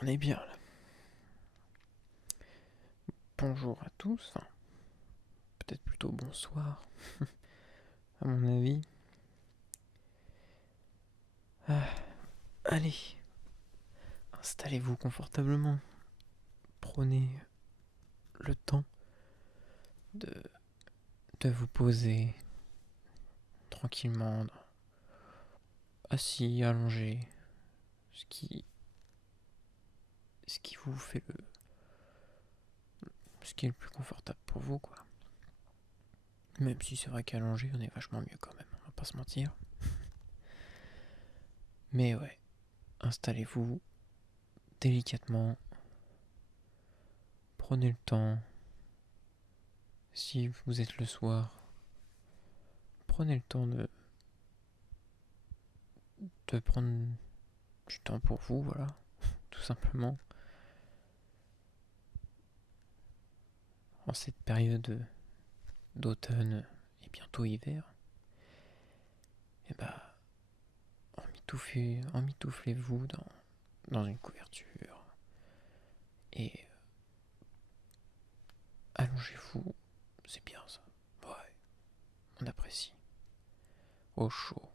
On est bien là. Bonjour à tous. Enfin, peut-être plutôt bonsoir, à mon avis. Ah, allez, installez-vous confortablement. Prenez le temps de, de vous poser tranquillement, assis, allongé, ce qui, ce qui vous fait ce qui est le plus confortable pour vous, quoi. Même si c'est vrai qu'allongé, on est vachement mieux quand même, on va pas se mentir. Mais ouais, installez-vous délicatement, prenez le temps. Si vous êtes le soir, prenez le temps de prendre du temps pour vous, voilà, tout simplement. En cette période d'automne et bientôt hiver, et bah, emmitouflez-vous dans une couverture et allongez-vous, c'est bien ça. Ouais, on apprécie. Au chaud.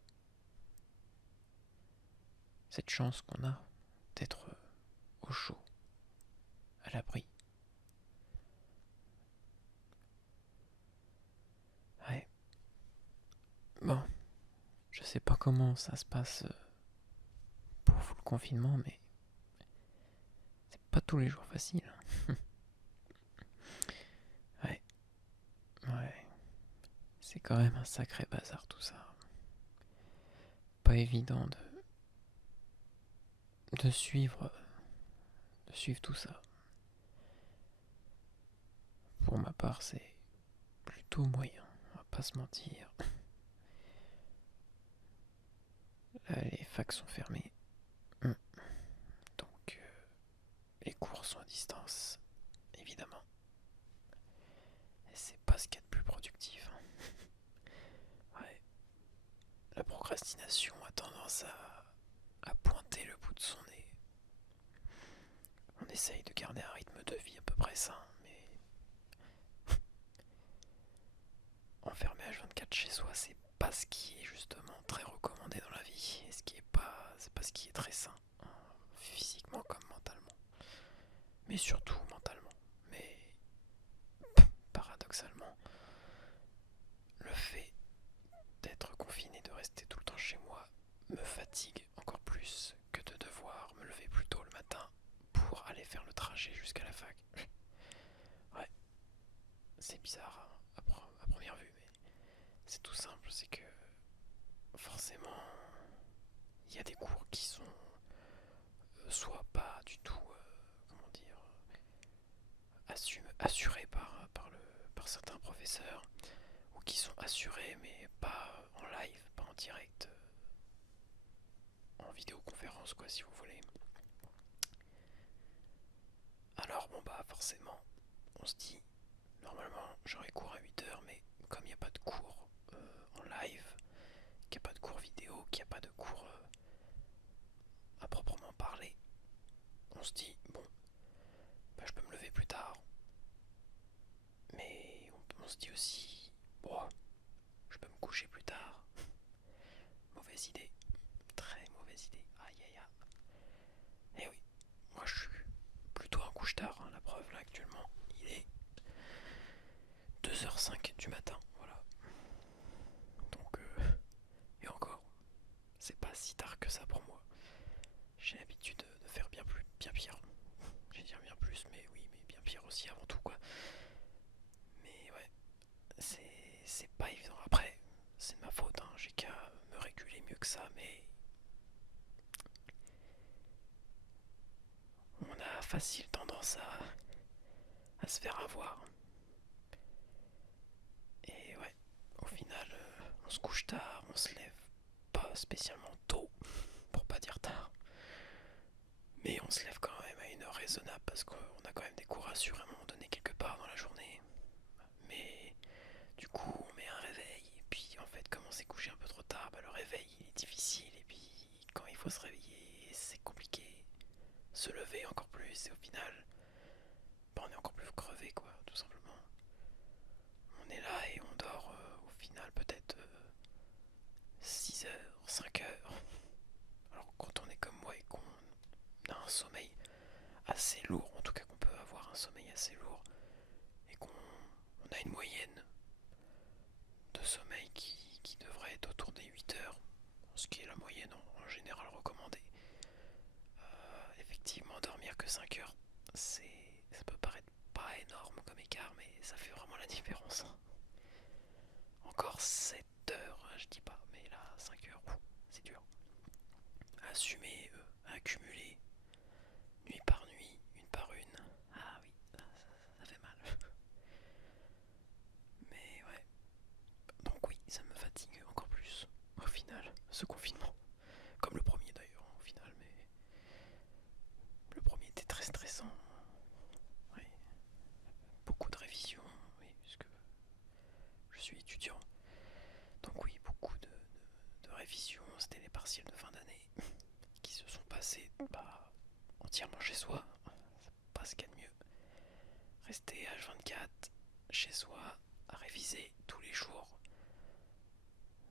Cette chance qu'on a d'être au chaud, à l'abri. Ouais. Bon, je sais pas comment ça se passe pour vous le confinement, mais c'est pas tous les jours facile. Ouais, ouais. C'est quand même un sacré bazar tout ça. Pas évident de suivre, de suivre tout ça. Pour ma part, c'est plutôt moyen, on va pas se mentir. Là, les facs sont fermées, donc les cours sont à distance, évidemment. Et c'est pas ce qu'il y a de plus productif. Ouais, la procrastination a tendance à pointer le bout de son nez. On essaye de garder un rythme de vie à peu près sain, mais enfermé H24 chez soi, c'est pas ce qui est justement très recommandé dans la vie, et ce qui est pas, c'est pas ce qui est très sain, physiquement comme mentalement, mais surtout mentalement. Mais paradoxalement, le fait d'être confiné, de rester tout le temps chez moi, me fatigue encore plus que de devoir me lever plus tôt le matin pour aller faire le trajet jusqu'à la fac. Ouais, c'est bizarre à première vue, mais c'est tout simple, c'est que forcément, il y a des cours qui sont soit pas du tout, comment dire, assurés par certains professeurs, ou qui sont assurés mais pas en live, pas en direct, en vidéoconférence quoi si vous voulez. Alors bon bah forcément, on se dit, normalement j'aurais cours à 8h, mais comme il n'y a pas de cours en live, qu'il n'y a pas de cours vidéo, qu'il n'y a pas de cours à proprement parler, on se dit, bon, bah, je peux me lever plus tard. Mais on se dit aussi, bon, je peux me coucher plus tard. Mauvaise idée, très mauvaise idée, aïe aïe aïe. Et oui, moi je suis plutôt un couche-tard, hein, la preuve là actuellement, il est 2h05 du matin, voilà. Donc, et encore, c'est pas si tard que ça pour moi. J'ai l'habitude de faire bien pire. Je vais dire bien plus, mais oui, mais bien pire aussi avant tout, quoi. Mais ouais, c'est pas évident. Après, c'est de ma faute, hein. J'ai qu'à me réguler mieux que ça, mais on a facile tendance à se faire avoir. Et ouais, au final, on se couche tard, on se lève pas spécialement tôt, pour pas dire tard. Mais on se lève quand même à une heure raisonnable parce qu'on a quand même des cours à suivre à un moment donné quelque part dans la journée. Mais du coup, on met un réveil. Et puis en fait, comme on s'est couché un peu trop tard, bah, le réveil il est difficile. Et puis quand il faut se réveiller, c'est compliqué. Se lever encore 5 heures, ça peut paraître pas énorme comme écart, mais ça fait vraiment la différence. Encore 7 heures, je dis pas, mais là, 5 heures, c'est dur. À assumer, à accumuler, nuit par nuit, une par une. Ah oui, ça fait mal. Mais ouais, donc oui, ça me fatigue encore plus, au final, ce confinement. Comme le premier d'ailleurs, au final, mais le premier était très stressant. Oui, beaucoup de révisions, oui, puisque je suis étudiant. Donc oui, beaucoup de révisions, c'était les partiels de fin d'année qui se sont passés entièrement chez soi. C'est pas ce qu'il y a de mieux. Rester H24 chez soi à réviser tous les jours.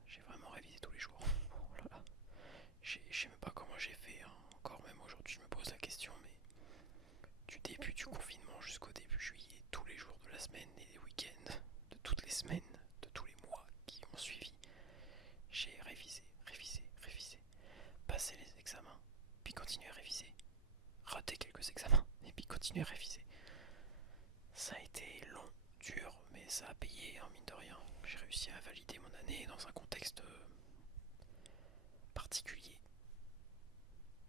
J'ai vraiment révisé tous les jours. Oh là là. Je sais même pas comment j'ai fait, hein. Encore même aujourd'hui je me pose la question, mais du début du confinement jusqu'au début juillet, tous les jours de la semaine et des week-ends, de toutes les semaines, de tous les mois qui ont suivi, j'ai révisé, révisé, révisé, passé les examens, puis continué à réviser, raté quelques examens, et puis continué à réviser. Ça a été long, dur, mais ça a payé, hein, mine de rien. J'ai réussi à valider mon année dans un contexte particulier,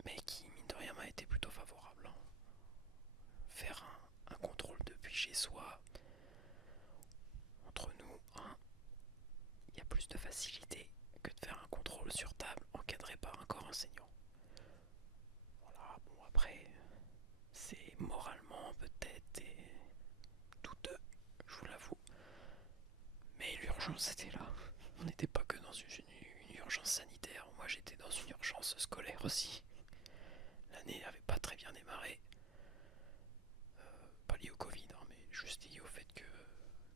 mais qui, mine de rien, m'a été plutôt favorable, hein. Faire un contrôle depuis chez soi, entre nous, hein, il y a plus de facilité que de faire un contrôle sur table encadré par un corps enseignant. Voilà, bon après, c'est moralement peut-être douteux, je vous l'avoue, mais l'urgence était là. On n'était pas que dans une urgence sanitaire, moi j'étais dans une urgence scolaire aussi. L'année n'avait pas très bien démarré, pas lié au Covid, hein, mais juste lié au fait que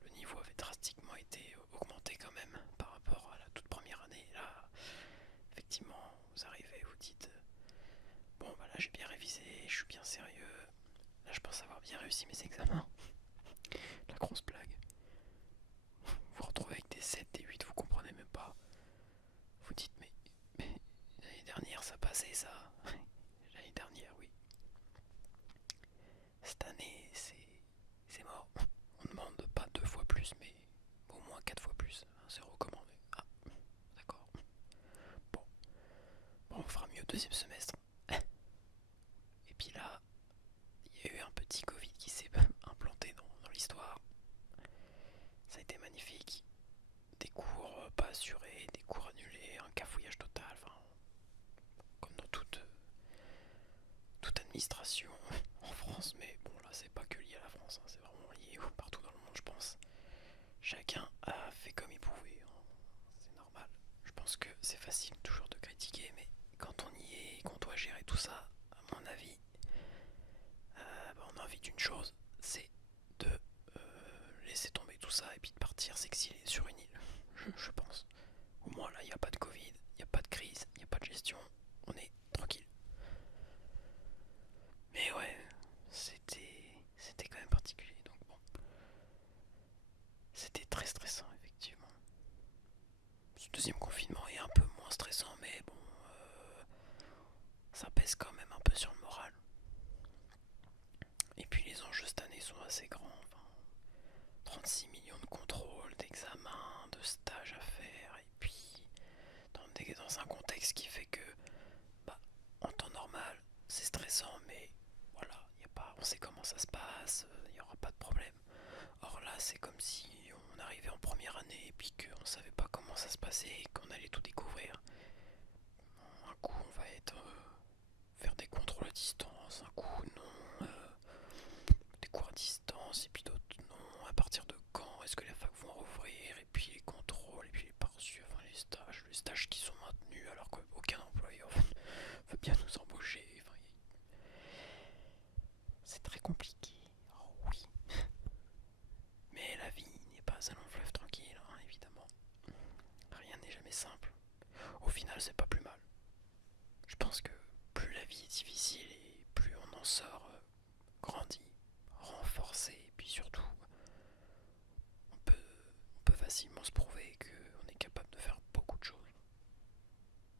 le niveau avait drastiquement été augmenté quand même par rapport à la toute première année. Là, effectivement, vous arrivez, vous dites bon bah là j'ai bien révisé, je suis bien sérieux, là je pense avoir bien réussi mes examens. La grosse blague. Vous vous retrouvez avec des 7, des 8, vous comprenez même pas. Vous dites mais l'année dernière ça passait ça. L'année dernière oui. Cette année c'est mort. On demande pas 2 fois plus mais au moins 4 fois plus. C'est recommandé. Ah d'accord. Bon, on fera mieux au deuxième semestre. Et puis là, il y a eu un petit Covid qui s'est implanté dans l'histoire. Ça a été magnifique. Des cours pas assurés, des cours annulés, un cafouillage total, enfin, comme dans toute administration en France, mais bon là c'est pas que lié à la France, hein, c'est vraiment lié partout dans le monde je pense. Chacun a fait comme il pouvait, hein, c'est normal. Je pense que c'est facile toujours de critiquer, mais quand on y est et qu'on doit gérer tout ça, à mon avis, on a envie d'une chose, c'est de laisser tomber tout ça et puis de partir s'exiler sur une île, je pense. Au moins là, il n'y a pas de Covid, il n'y a pas de crise, il n'y a pas de gestion, on est tranquille. Mais ouais, c'était quand même particulier, donc bon, c'était très stressant effectivement. Ce deuxième confinement est un peu moins stressant, mais bon, ça pèse quand même un peu sur le moral. Et puis les enjeux cette année sont assez grands, enfin, 36 millions de contrôles, d'examens, de stages à faire, et puis dans un contexte qui fait que, bah, en temps normal, c'est stressant, mais voilà, y a pas, on sait comment ça se passe, il n'y aura pas de problème. Or là, c'est comme si on arrivait en première année et puis qu'on savait pas comment ça se passait et qu'on allait tout découvrir. Un coup, on va être faire des contrôles à distance, un coup non, des cours à distance et puis d'autres non. À partir de quand est-ce que les facs vont rouvrir, et puis les contrôles et puis les parçus, enfin les stages qui sont maintenus alors qu'aucun employeur veut bien nous embaucher. Enfin, c'est très compliqué. Oh oui. Mais la vie n'est pas un long fleuve tranquille, hein, évidemment. Rien n'est jamais simple. Au final, c'est pas plus mal. Je pense que plus la vie est difficile et plus on en sort grandi, renforcé, et puis surtout, on peut facilement se prouver qu'on est capable de faire beaucoup de choses.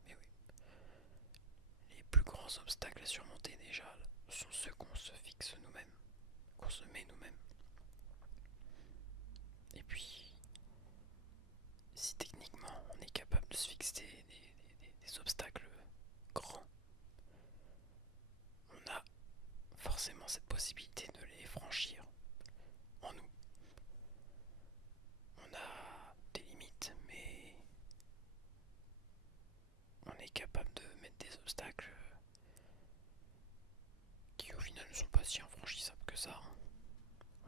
Mais oui, les plus grands obstacles à surmonter déjà sont ceux qu'on se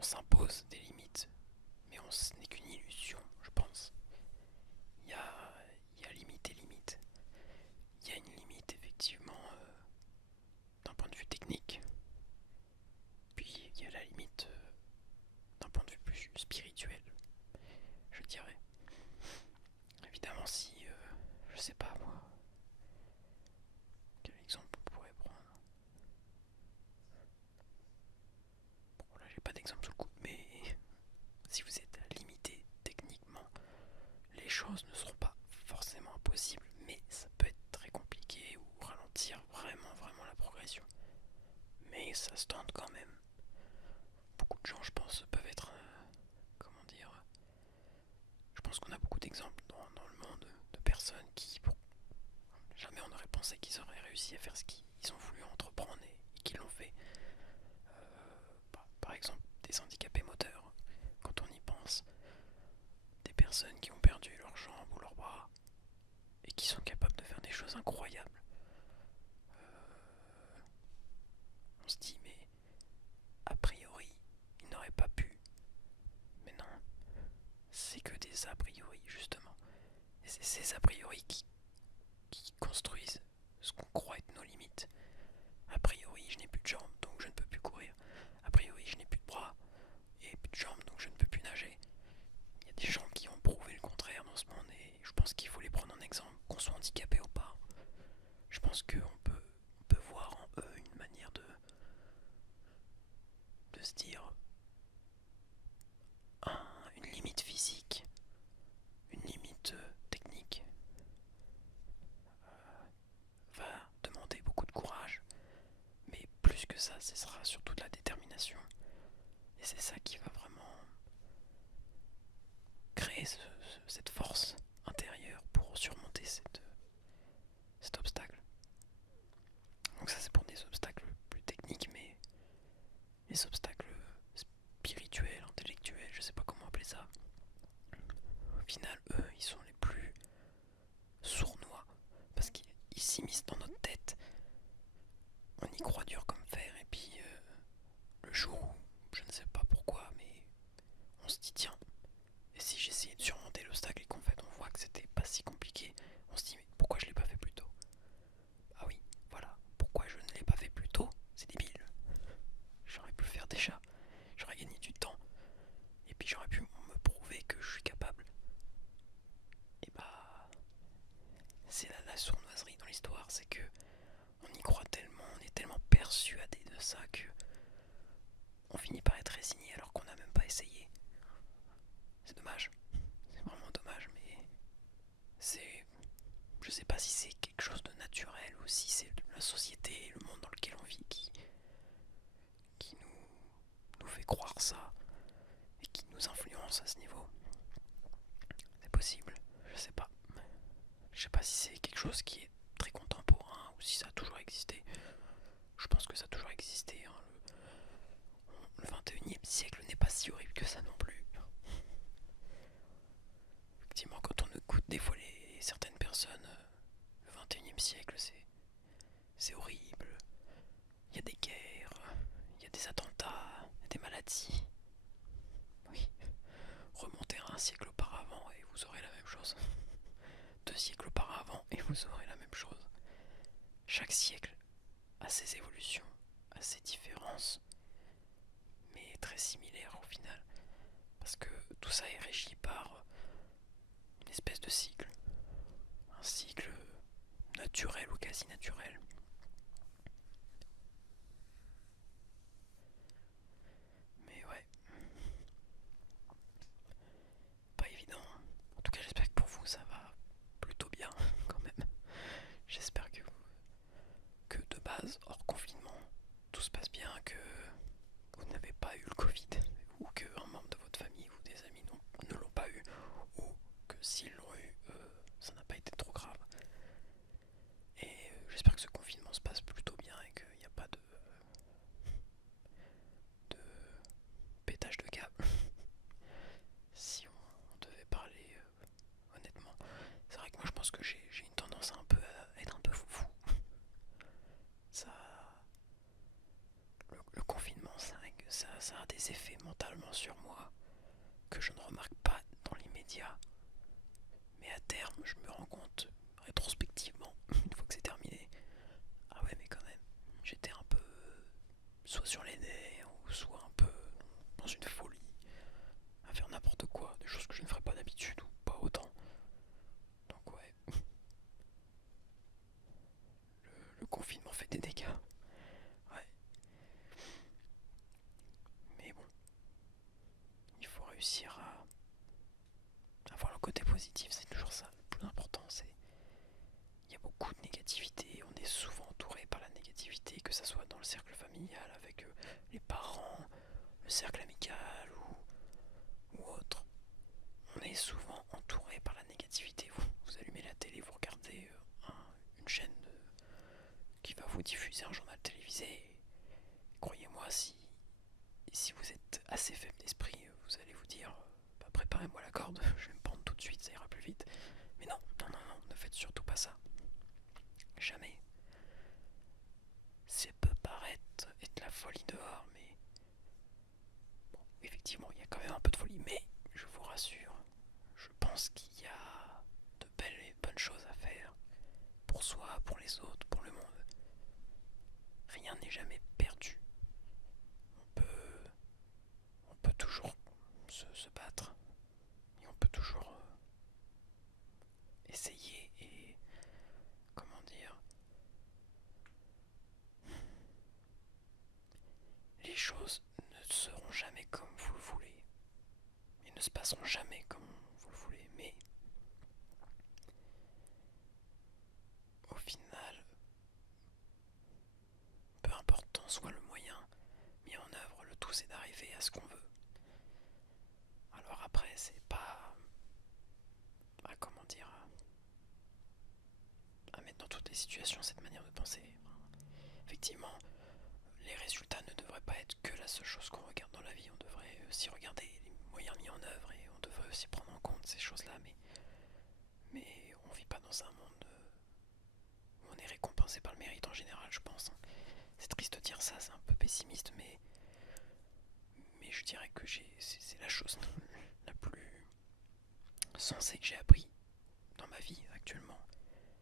on s'impose des limites, mais ce n'est qu'une illusion, je pense. Il y a, il y a limite et limite. Il y a une limite effectivement d'un point de vue technique, puis il y a la limite d'un point de vue plus spirituel, je dirais. Évidemment, si, je sais pas moi, quel exemple on pourrait prendre. Bon, là j'ai pas d'exemple sous le coude, mais si vous êtes limité techniquement, les choses ne seront pas forcément impossibles, mais ça peut être très compliqué ou ralentir vraiment la progression. Mais ça se tente quand même. Beaucoup de gens, je pense, peuvent être, comment dire, je pense qu'on a beaucoup d'exemples dans le monde de personnes qui, bon, jamais on n'aurait pensé qu'ils auraient réussi à faire ce qu'ils ont voulu entreprendre et qu'ils l'ont fait. Par exemple, des handicapés moteurs, quand on y pense, des personnes qui ont perdu leurs jambes ou leurs bras et qui sont capables de faire des choses incroyables. On se dit, mais a priori, ils n'auraient pas pu. Mais non, c'est que des a priori, justement. Et c'est ces a priori qui construisent ce qu'on croit être nos limites. A priori, je n'ai plus de jambes, donc je ne peux plus courir. A priori, je n'ai plus de bras et plus de jambes, donc je ne peux plus nager. Il y a des gens qui ont prouvé le contraire dans ce monde et je pense qu'il faut les prendre en exemple, qu'on soit handicapé ou pas. Je pense qu'on peut voir en eux une manière de se dire une limite physique, une limite technique va demander beaucoup de courage, mais plus que ça, ce sera surtout de la détermination. Et c'est ça qui va vraiment créer cette force intérieure pour surmonter cet obstacle. Donc ça c'est pour des obstacles plus techniques, mais les obstacles spirituels, intellectuels, je sais pas comment appeler ça. Au final, eux, ils sont les plus sournois parce qu'ils s'immiscent dans notre tête. On y croit dur comme fer et puis le jour où, je ne sais pas pourquoi, mais on se dit tiens, et si j'essayais de surmonter l'obstacle et qu'en fait on voit que c'était pas si compliqué, on se dit mais pourquoi je l'ai pas fait plus tôt? Ah oui, voilà, pourquoi je ne l'ai pas fait plus tôt? C'est débile. J'aurais pu le faire déjà, j'aurais gagné du temps, et puis j'aurais pu me prouver que je suis capable. Et bah, c'est la sournoiserie dans l'histoire, c'est que on y croit tellement, on est tellement persuadé de ça que on finit par être résigné alors qu'on n'a même pas essayé. C'est dommage, c'est vraiment dommage, mais c'est, je sais pas si c'est quelque chose de naturel ou si c'est la société, le monde dans lequel on vit qui nous fait croire ça et qui nous influence à ce niveau. C'est possible, je sais pas. Je sais pas si c'est quelque chose qui est très contemporain ou si ça a toujours existé. Je pense que ça a toujours existé. Hein. Le 21e siècle n'est pas si horrible que ça non plus. Effectivement, quand on écoute des fois certaines personnes, le 21e siècle c'est horrible. Il y a des guerres, il y a des attentats, il y a des maladies. Oui, remontez à un siècle auparavant et vous aurez la même chose. 2 siècles auparavant et vous aurez la même chose. Chaque siècle a ses évolutions, a ses différences, mais très similaires au final. Parce que tout ça est régi par une espèce de cycle. Un cycle naturel ou quasi naturel. Mais ouais, pas évident. En tout cas, j'espère que pour vous ça va plutôt bien quand même. J'espère que de base, hors confinement, tout se passe bien, que vous n'avez pas eu le Covid, ou qu'un membre de votre famille ou des amis ne l'ont pas eu, ou que s'ils l'ont eu, ça n'a pas été trop grave. Et j'espère que ce confinement des effets mentalement sur moi que je ne remarque pas dans l'immédiat. Mais à terme, je me rends compte, rétrospectivement, une fois que c'est terminé, ah ouais, mais quand même, j'étais un peu soit sur les nerfs, ou soit un peu dans une folie, à faire n'importe quoi, des choses que je ne ferais pas d'habitude, ou pas autant. Donc ouais, le confinement fait des dégâts. Ouais, mais bon, il faut réussir à voir le côté positif, c'est toujours ça. Le plus important, c'est il y a beaucoup de négativité, on est souvent entouré par la négativité, que ce soit dans le cercle familial, avec les parents, le cercle amical ou autre. On est souvent entouré par la négativité. Vous allumez la télé, vous regardez une chaîne qui va vous diffuser un journal télévisé. Croyez-moi, si vous êtes assez faible d'esprit, vous allez vous dire bah, préparez-moi la corde, je vais me pendre tout de suite, ça ira plus vite. Mais non, non, non, non, ne faites surtout pas ça. Jamais. Ça peut paraître être de la folie dehors, mais bon, effectivement, il y a quand même un peu de folie. Mais je vous rassure, je pense qu'il y a de belles et bonnes choses à faire pour soi, pour les autres, pour le monde. Rien n'est jamais perdu. On peut, on peut toujours se battre et on peut toujours essayer et comment dire, les choses ne seront jamais comme vous le voulez et ne se passeront jamais comme vous le voulez, mais au final, peu importe en soit le moyen mis en œuvre, le tout c'est d'arriver à ce qu'on veut. Alors après, c'est pas comment dire à mettre dans toutes les situations cette manière de penser. Effectivement, les résultats ne devraient pas être que la seule chose qu'on regarde dans la vie. On devrait aussi regarder les moyens mis en œuvre et on devrait aussi prendre en compte ces choses-là. Mais on vit pas dans un monde où on est récompensé par le mérite en général, je pense. C'est triste de dire ça, c'est un peu pessimiste, mais je dirais que c'est la chose la plus sensée que j'ai appris dans ma vie actuellement.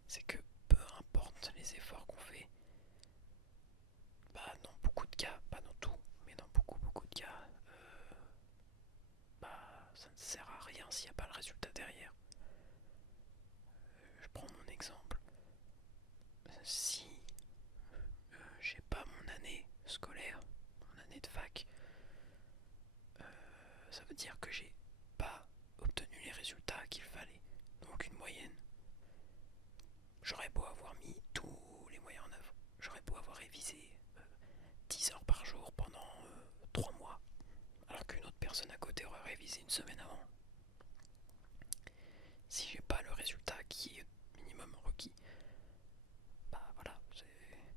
C'est que peu importe les efforts qu'on fait, bah dans beaucoup de cas, pas dans tout, mais dans beaucoup de cas, bah ça ne sert à rien s'il n'y a pas le résultat derrière. Je prends mon exemple. Si j'ai pas mon année scolaire, mon année de fac, ça veut dire que j'ai pas obtenu les résultats qu'il fallait. Donc une moyenne. J'aurais beau avoir mis tous les moyens en œuvre. J'aurais beau avoir révisé 10 heures par jour pendant 3 mois. Alors qu'une autre personne à côté aurait révisé une semaine avant. Si j'ai pas le résultat qui est minimum requis, bah voilà,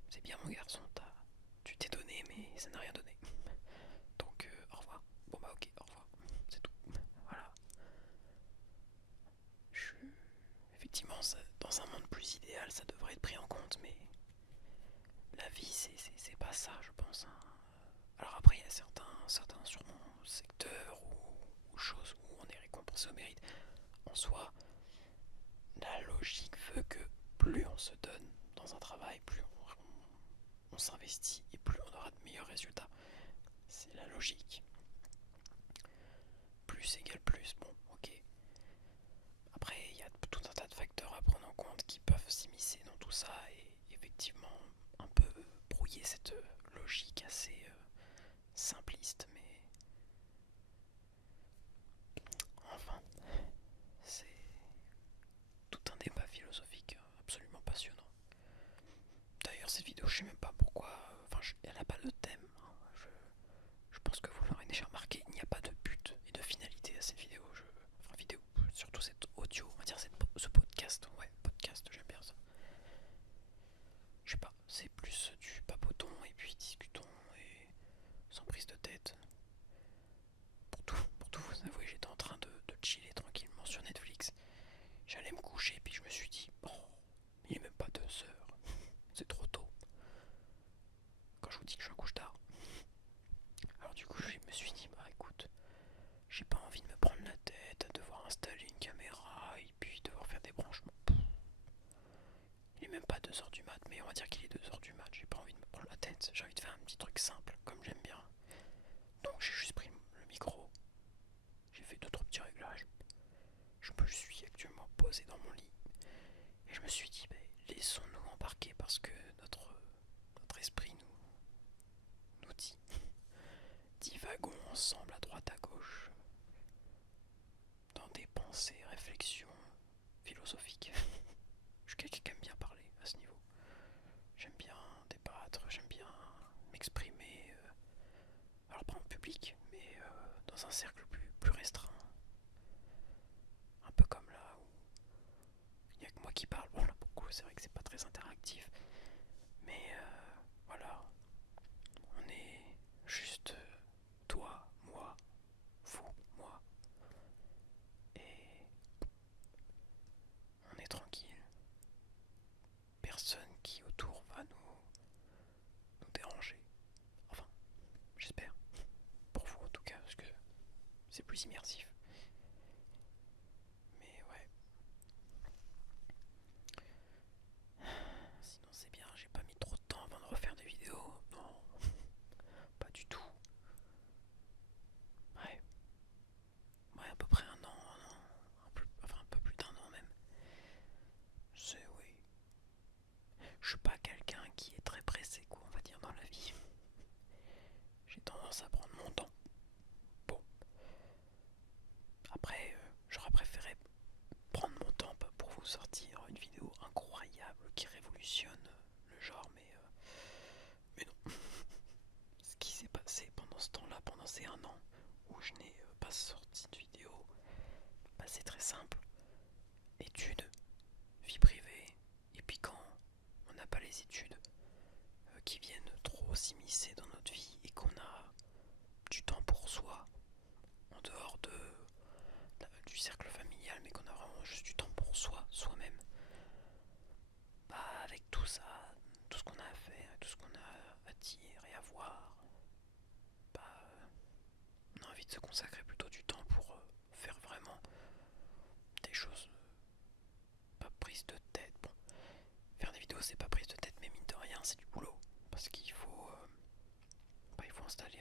c'est bien mon garçon, tu t'es donné mais ça n'a rien donné. Donc au revoir. Bon bah ok, au revoir. C'est tout. Voilà. Je... Effectivement, dans un monde plus idéal, ça devrait être pris en compte, mais la vie, c'est pas ça, je pense. Hein. Alors après, il y a certains sûrement secteurs ou choses où on est récompensé au mérite. En soi, la logique veut que plus on se donne dans un travail, plus on s'investit et plus on aura de meilleurs résultats. C'est la logique. Plus égale plus, bon, ok. Après, il y a tout un tas de facteurs à prendre en compte qui peuvent s'immiscer dans tout ça et effectivement un peu brouiller cette logique assez simpliste, mais enfin, c'est tout un débat philosophique absolument passionnant. D'ailleurs, cette vidéo, je sais même pas pourquoi, enfin, elle n'a pas de thème. Hein. Je pense que vous l'aurez déjà remarqué, il n'y a pas de but et de finalité à cette vidéo. Enfin, vidéo, surtout cette audio, on va dire ce podcast. Ouais, podcast, j'aime bien ça. Je sais pas, c'est plus du papoton et puis discutons et sans prise de tête. Pour tout vous avouer, j'étais en train de chiller tranquillement sur Netflix. J'allais me coucher puis je me suis dit, oh, il est même pas 2 heures, c'est trop tôt. suis dit, laissons-nous embarquer parce que notre esprit nous dit. Divagons ensemble à droite à gauche dans des pensées, réflexions philosophiques. Je suis quelqu'un qui aime bien parler à ce niveau. J'aime bien débattre, j'aime bien m'exprimer, alors pas en public, mais dans un cercle plus restreint. Un peu comme là où il n'y a que moi qui parle. Bon là beaucoup, c'est vrai que c'est pas très interactif. Mais voilà, on est juste toi, moi, vous, moi. Et on est tranquille. Personne qui autour va nous déranger. Enfin, j'espère. Pour vous en tout cas, parce que c'est plus immersif. Mais ouais. Sinon c'est bien, j'ai pas mis trop de temps avant de refaire des vidéos. Non, pas du tout. Ouais. Ouais, à peu près un an, enfin un peu plus d'un an même. C'est oui. Je suis pas quelqu'un qui est très pressé, quoi, on va dire, dans la vie. J'ai tendance à prendre mon temps. Bon. Après, j'aurais préféré prendre mon temps pour vous sortir une vidéo incroyable qui révolutionne le genre, mais non. Ce qui s'est passé pendant ce temps-là, pendant ces un an où je n'ai pas sorti de vidéo, c'est très simple. Études, vie privée, et puis quand on n'a pas les études qui viennent trop s'immiscer dans notre vie et qu'on a du temps pour soi, en dehors du cercle familial, mais qu'on a vraiment juste du temps pour soi, soi-même, avec tout ça, tout ce qu'on a à faire, tout ce qu'on a à dire et à voir, on a envie de se consacrer plutôt du temps pour faire vraiment des choses pas prises de tête. Bon, faire des vidéos c'est pas prise de tête, mais mine de rien c'est du boulot, parce qu'il faut il faut installer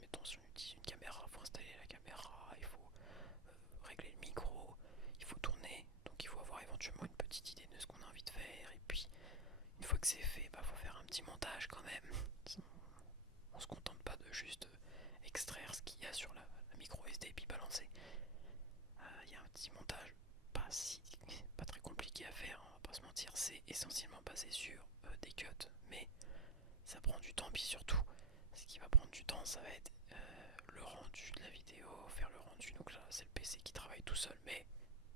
mettons si on utilise une caméra, il faut installer la caméra, il faut régler le micro, il faut tourner, donc il faut avoir éventuellement une petite idée de ce qu'on a envie de faire, et puis une fois que c'est fait, faut faire un petit montage quand même. On se contente pas de juste extraire ce qu'il y a sur la micro SD et puis balancer. Il y a un petit montage pas très compliqué à faire, on va pas se mentir, c'est essentiellement basé sur des cuts, mais ça prend du temps, puis surtout ce qui va prendre du temps ça va être le rendu de la vidéo, faire le rendu, donc là c'est le PC qui travaille tout seul, mais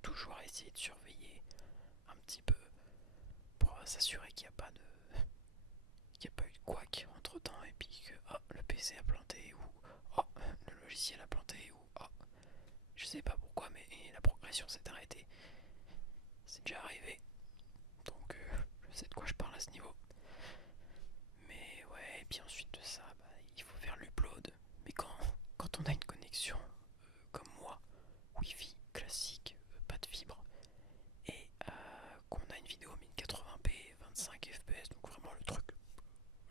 toujours essayer de surveiller un petit peu pour s'assurer qu'il n'y a pas eu de couac entre temps et puis que le PC a planté ou le logiciel a planté ou je sais pas pourquoi mais la progression s'est arrêtée. C'est déjà arrivé, donc je sais de quoi je parle à ce niveau. Mais ouais, et puis ensuite de ça, il faut faire l'upload. Mais quand on a une connexion comme moi, Wi-Fi classique, pas de fibre, et qu'on a une vidéo 1080p, 25 fps, donc vraiment le truc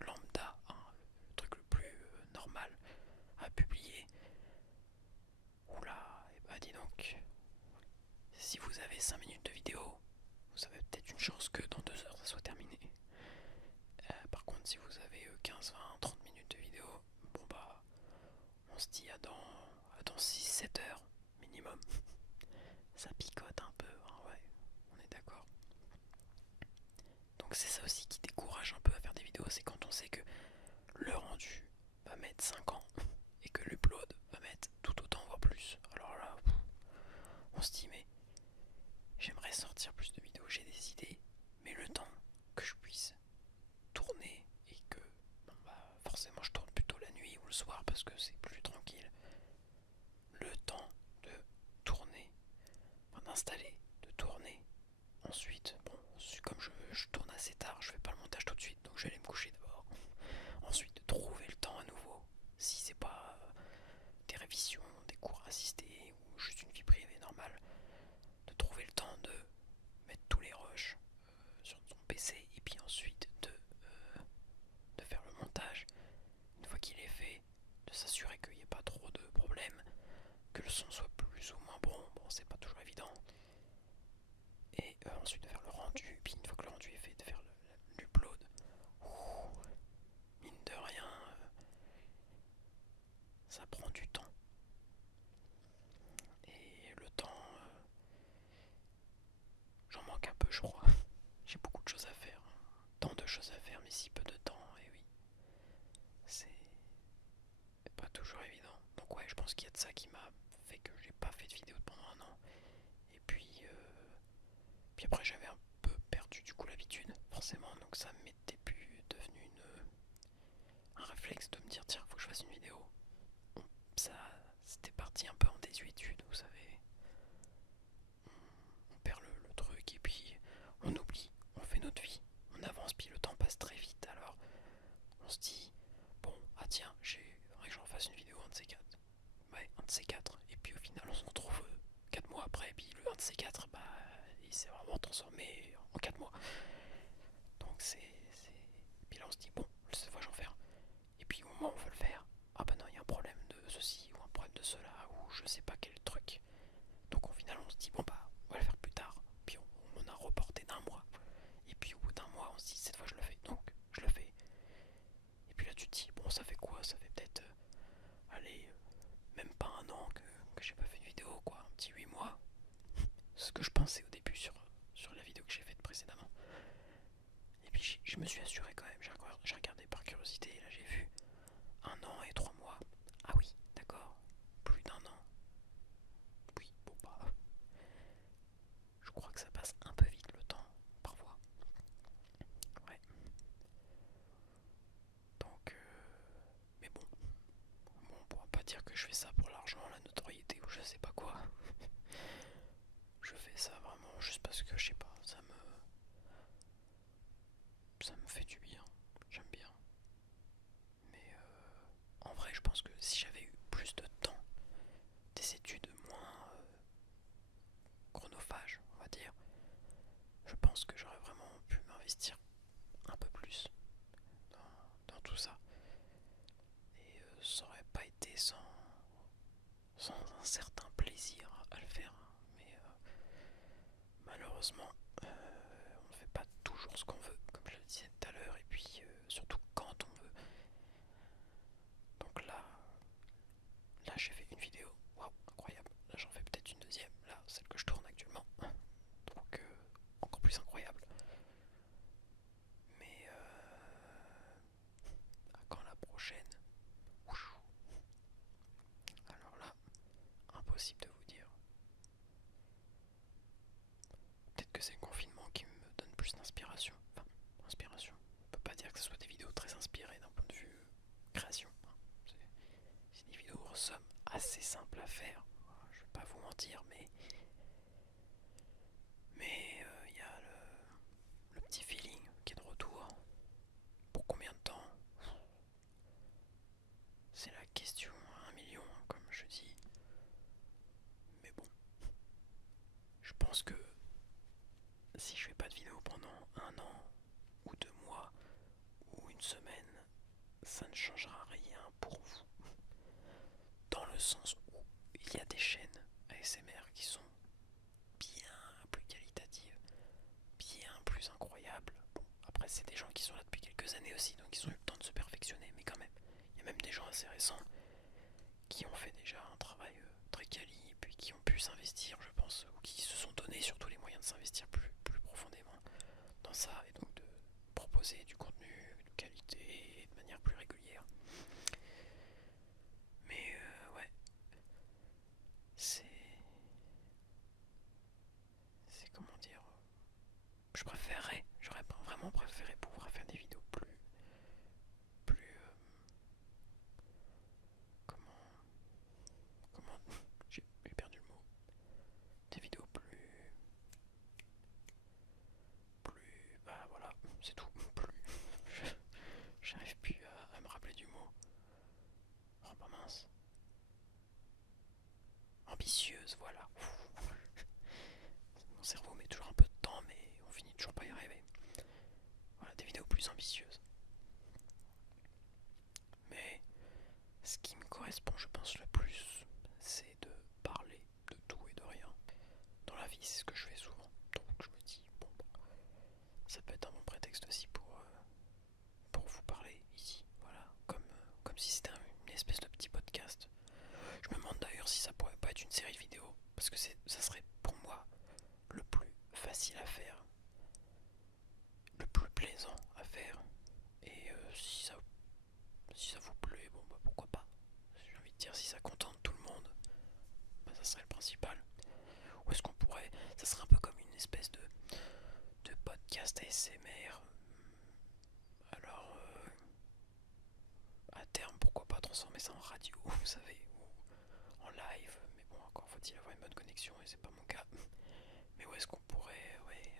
lambda, le truc le plus normal à publier. Oula, et dis donc, si vous avez 5 minutes de vidéo, vous avez peut-être une chance que dans 2 heures ça soit terminé. Par contre, si vous avez 15, 20, 30 minutes de vidéo, on se dit à dans 6-7 heures minimum. Ça picote un peu, hein, ouais, on est d'accord. Donc c'est ça aussi qui décourage un peu à faire des vidéos, c'est quand on sait que le rendu va mettre 5 ans et que l'upload va mettre tout autant voire plus. Alors là, on se dit mais j'aimerais sortir plus de vidéos, j'ai des idées, mais le temps que je puisse tourner et que forcément je tourne plutôt la nuit ou le soir parce que c'est plus tranquille. Le temps de tourner, d'installer, de tourner. Ensuite, comme je tourne assez tard, je fais pas le montage tout de suite, donc je vais aller me coucher d'abord. Ensuite, de trouver le temps à nouveau, si c'est pas des révisions, des cours assistés ou juste une vie privée normale, de trouver le temps de mettre tous les rushs sur son PC et puis ensuite de faire le montage. Une fois qu'il est fait, de s'assurer qu'il n'y ait pas trop de problèmes, que le son soit plus ou moins bon, c'est pas toujours évident. Et ensuite de faire le rendu, puis Puis après j'avais un peu perdu du coup l'habitude, forcément, donc ça m'était plus devenu un réflexe de me dire tiens, faut que je fasse une vidéo. Bon, ça, c'était parti un peu en désuétude, vous savez. On perd le truc et puis on oublie, on fait notre vie, on avance, puis le temps passe très vite. Alors on se dit bon, ah tiens, faudrait que j'en fasse une vidéo, un de ces quatre. Ouais, un de ces quatre. Et puis au final, on se retrouve 4 mois après, et puis le un de ces quatre, bah, il s'est vraiment transformé en 4 mois. Donc puis là on se dit bon, cette fois j'en fais un. Et puis au moment où on veut le faire, ah bah non, il y a un problème de ceci ou un problème de cela ou je sais pas quel truc. Donc au final on se dit bon bah on va le faire plus tard. Puis on a reporté d'un mois. Et puis au bout d'un mois on se dit cette fois je le fais. Donc je le fais. Et puis là tu te dis bon ça fait quoi? Ça fait peut-être allez même pas un an que j'ai pas fait une vidéo quoi. Un petit 8 mois. C'est ce que je pensais au début sur la vidéo que j'ai faite précédemment. Et puis je me suis assuré quand même. J'ai regardé par curiosité et là j'ai vu 1 an et 3 mois. Ah oui, d'accord. Plus d'1 an. Oui, bon bah. Je crois que ça passe un peu vite le temps, parfois. Ouais. Donc, mais bon, on pourra pas dire que je fais ça pour l'argent, la notoriété ou je sais pas quoi. Je fais ça vraiment juste parce que je sais pas, ça me fait du bien. J'aime bien. Mais en vrai, je pense que si j'avais eu plus de temps, des études moins chronophages, on va dire, je pense que j'aurais vraiment pu m'investir un peu plus dans tout ça. Et ça aurait pas été sans un certain plaisir à le faire. Mais malheureusement, on ne fait pas toujours ce qu'on veut, comme je le disais tout à l'heure, et puis surtout quand on veut. Donc là j'ai fait une vidéo, waouh, incroyable. Là j'en fais peut-être une deuxième, là, celle que je tourne actuellement. Donc encore plus incroyable. Mais à quand la prochaine? Alors là, impossible de vous dire. Peut-être que c'est le confinement qui me donne plus d'inspiration. Enfin, inspiration. On peut pas dire que ce soit des vidéos très inspirées d'un point de vue création. C'est des vidéos en somme assez simples à faire. Je vais pas vous mentir, mais il y a le petit feeling qui est de retour. Pour combien de temps? C'est la question à 1 million, comme je dis. Mais bon, je pense que si je fais pas de vidéo pendant 1 an, ou 2 mois, ou une semaine, ça ne changera rien pour vous. Dans le sens où il y a des chaînes ASMR qui sont bien plus qualitatives, bien plus incroyables. Bon, après c'est des gens qui sont là depuis quelques années aussi, donc ils ont eu le temps de se perfectionner, mais quand même, il y a même des gens assez récents qui ont fait déjà un travail très quali, et puis qui ont pu s'investir, je pense, ou qui se sont donné surtout les moyens de s'investir plus profondément dans ça, et donc de proposer du contenu de qualité et de manière plus régulière. Mais ouais, c'est comment dire, j'aurais vraiment préféré pouvoir faire des vidéos plus, comment, j'ai perdu le mot, des vidéos bah voilà, c'est tout, j'arrive plus à me rappeler du mot, oh bah mince, ambitieuse, voilà, mon cerveau met toujours un peu de temps, mais on finit toujours pas y arriver, voilà, des vidéos plus ambitieuses, mais ce qui me correspond, je pense, le plus, c'est de parler de tout et de rien. Dans la vie, c'est ce que je fais souvent. Donc je me dis, bon, ça peut être un bon prétexte aussi pour vous parler ici. Voilà, comme si c'était une espèce de petit podcast. Je me demande d'ailleurs si ça pourrait pas être une série vidéo. Parce que ça serait pour moi le plus facile à faire, le plus plaisant à faire. Et si ça vous plaît, bon bah pourquoi pas. J'ai envie de dire, si ça contente tout le monde, bah ça serait le principal. Ou est-ce qu'on pourrait, ça serait un peu comme espèce de podcast ASMR. Alors, à terme, pourquoi pas transformer ça en radio, vous savez, ou en live. Mais bon, encore faut-il avoir une bonne connexion et c'est pas mon cas. Mais où est-ce qu'on pourrait, ouais,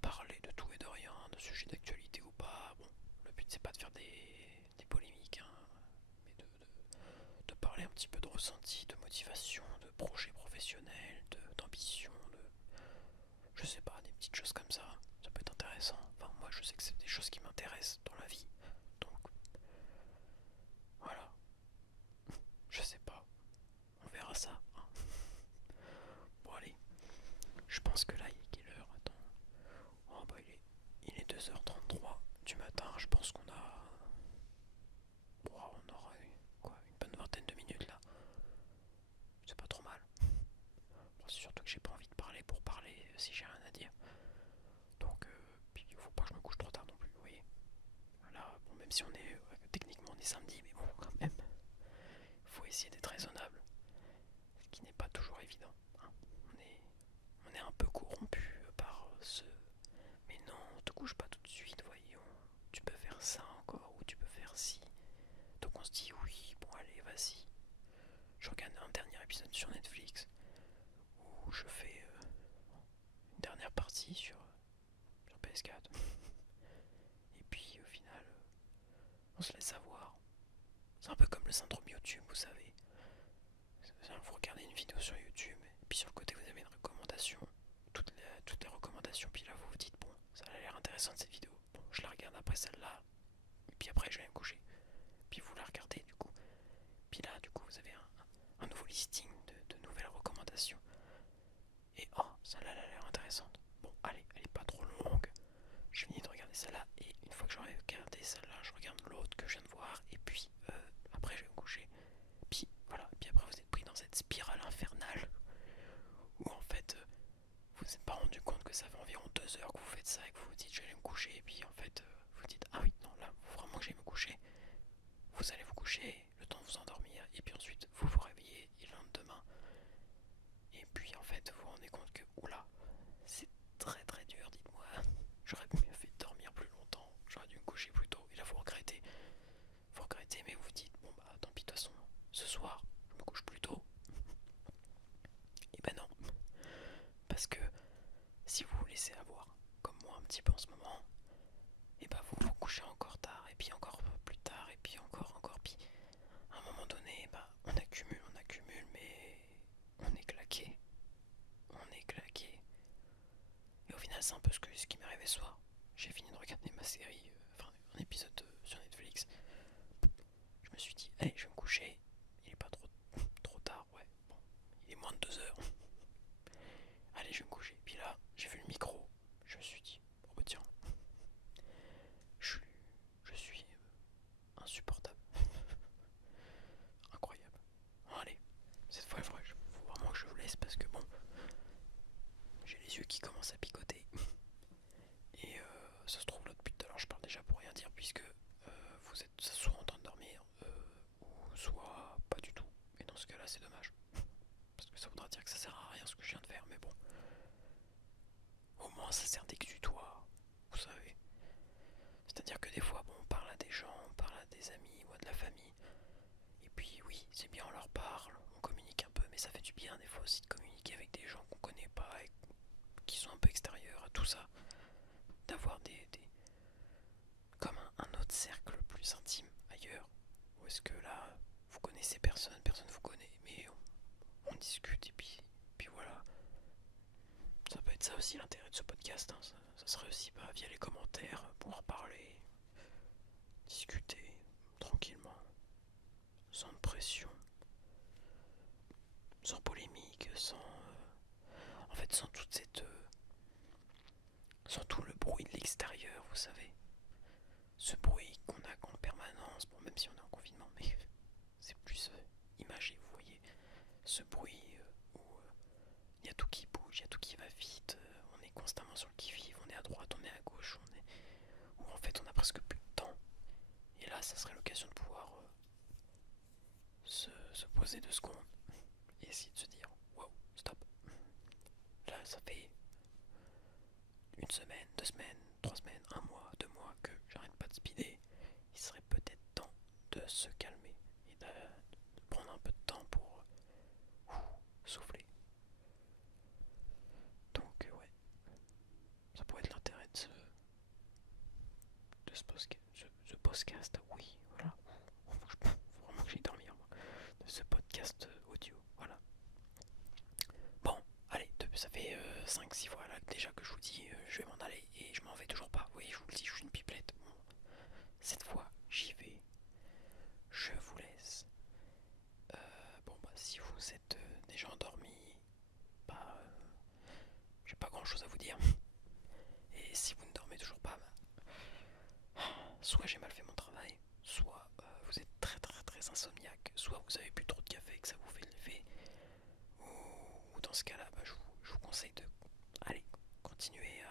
parler de tout et de rien, de sujets d'actualité ou pas. Bon, le but c'est pas de faire des polémiques, hein, mais de parler un petit peu de ressenti, de motivation, de projets professionnels, d'ambition, je sais pas, des petites choses comme ça peut être intéressant. Enfin, moi je sais que c'est des choses qui m'intéressent dans la vie, donc voilà, je sais pas, on verra ça, hein. Bon allez, je pense que là il est quelle heure? Attends, oh bah il est 2h33 du matin, je pense qu'on a... Bon, on aura quoi, une bonne vingtaine de minutes là, c'est pas trop mal. Bon, c'est surtout que j'ai pas envie de parler pour parler si j'ai rien à dire. Donc, puis il faut pas que je me couche trop tard non plus, vous voyez. Là, bon, même si on est, techniquement on est samedi, mais bon, quand même, il faut essayer d'être raisonnable, ce qui n'est pas toujours évident, hein. On est un peu corrompu par ce... Mais non, on te couche pas tout de suite, voyons. Tu peux faire ça encore, ou tu peux faire ci. Donc on se dit oui, bon allez, vas-y. Je regarde un dernier épisode sur Netflix, où je fais une dernière partie sur PS4. Et puis au final, on se laisse avoir. C'est un peu comme le syndrome YouTube, vous savez. Vous regardez une vidéo sur YouTube, et puis sur le côté vous avez une recommandation, toutes les recommandations, puis là vous vous dites bon, ça a l'air intéressant cette vidéo, bon, je la regarde après celle-là, et puis après je vais me coucher. Puis vous la regardez du coup, puis là du coup vous avez un nouveau listing de nouvelles recommandations. Et oh, celle-là elle a l'air intéressante. Bon, allez, elle est pas trop longue. Je finis de regarder celle-là, et une fois que j'aurai regardé celle-là, je regarde l'autre que je viens de voir, et puis après je vais me coucher. Puis voilà, puis après vous êtes pris dans cette spirale infernale où en fait vous vous êtes pas rendu compte que ça fait environ 2 heures que vous faites ça et que vous vous dites j'allais me coucher, et puis en fait vous dites ah oui, non, là faut vraiment que j'aille me coucher. Vous allez vous coucher, le temps de vous endormir, et puis ensuite vous vous réveillez et le lendemain. Et puis en fait vous vous rendez compte que oula, c'est très très dur, dites-moi. J'aurais mieux fait de dormir plus longtemps, j'aurais dû me coucher plus tôt, et là vous regrettez. Vous regrettez, mais vous vous dites bon bah tant pis, de toute façon, ce soir je me couche plus tôt. Et ben non, parce que si vous vous laissez avoir, comme moi un petit peu en ce moment, et ben vous vous couchez encore tard, et puis encore plus tard, et puis encore, puis à un moment donné, bah, on accumule, mais on est claqué, et au final c'est un peu ce qui m'est arrivé ce soir. J'ai fini de regarder ma série, enfin un épisode sur Netflix, je me suis dit, allez je vais me coucher, il est pas trop tard, ouais, bon, il est moins de 2 heures. Allez, je vais me coucher. Puis là, j'ai vu le micro. Je me suis dit, oh bah tiens, je suis insupportable. Incroyable. Bon, allez, cette fois, il faut vraiment que je vous laisse parce que bon, j'ai les yeux qui commencent à picoter. Et ça se trouve, là, depuis tout à l'heure, je parle déjà pour rien dire puisque vous êtes soit en train de dormir ou soit pas du tout. Et dans ce cas-là, c'est dommage. Parce que ça voudra dire que ça sert à rien ce que je viens de faire, mais bon. Au moins ça sert d'exutoire, vous savez. C'est-à-dire que des fois, bon, on parle à des gens, on parle à des amis ou à de la famille. Et puis oui, c'est bien, on leur parle, on communique un peu, mais ça fait du bien des fois aussi de communiquer avec des gens qu'on connaît pas et qui sont un peu extérieurs à tout ça. D'avoir comme un autre cercle plus intime ailleurs. Ou est-ce que là, vous connaissez personne, personne vous connaît, mais on discute et puis voilà. Ça peut être ça aussi l'intérêt de ce podcast, hein. Ça serait aussi via les commentaires, pouvoir parler, discuter tranquillement, sans pression, sans polémique, en fait, sans toute cette, sans tout le bruit de l'extérieur, vous savez. Ce bruit qu'on a en permanence, bon, même si on est en confinement, mais c'est plus imagé, vous voyez. Ce bruit où il y a tout qui bouge, il y a tout qui va vite, on est constamment sur le qui-vive, on est à droite, on est à gauche, où en fait on a presque plus de temps. Et là, ça serait l'occasion de pouvoir se poser 2 secondes et essayer de se dire wow, stop. Là, ça fait une semaine, 2 semaines, 3 semaines, un mois, 2 mois que j'arrête pas de speeder, il serait peut-être temps de se calmer et de prendre un peu de temps pour souffler. Donc ouais, ça pourrait être l'intérêt de ce podcast, oui, voilà. Faut vraiment que j'aille dormir, moi. De ce podcast audio, voilà. Bon, allez, ça fait 5-6 fois là déjà que je vous dis je vais m'en aller et je m'en vais toujours pas. Oui, je vous le dis, je suis une pipelette. Bon, cette fois, j'y vais. Je vous laisse. Bon, bah, si vous êtes déjà endormi, bah, j'ai pas grand chose à vous dire. Et si vous ne dormez toujours pas, bah, soit j'ai mal fait mon travail, soit vous êtes très très très insomniaque, soit vous avez bu trop de café et que ça vous fait lever, ou dans ce cas-là, bah, je vous conseille de aller continuer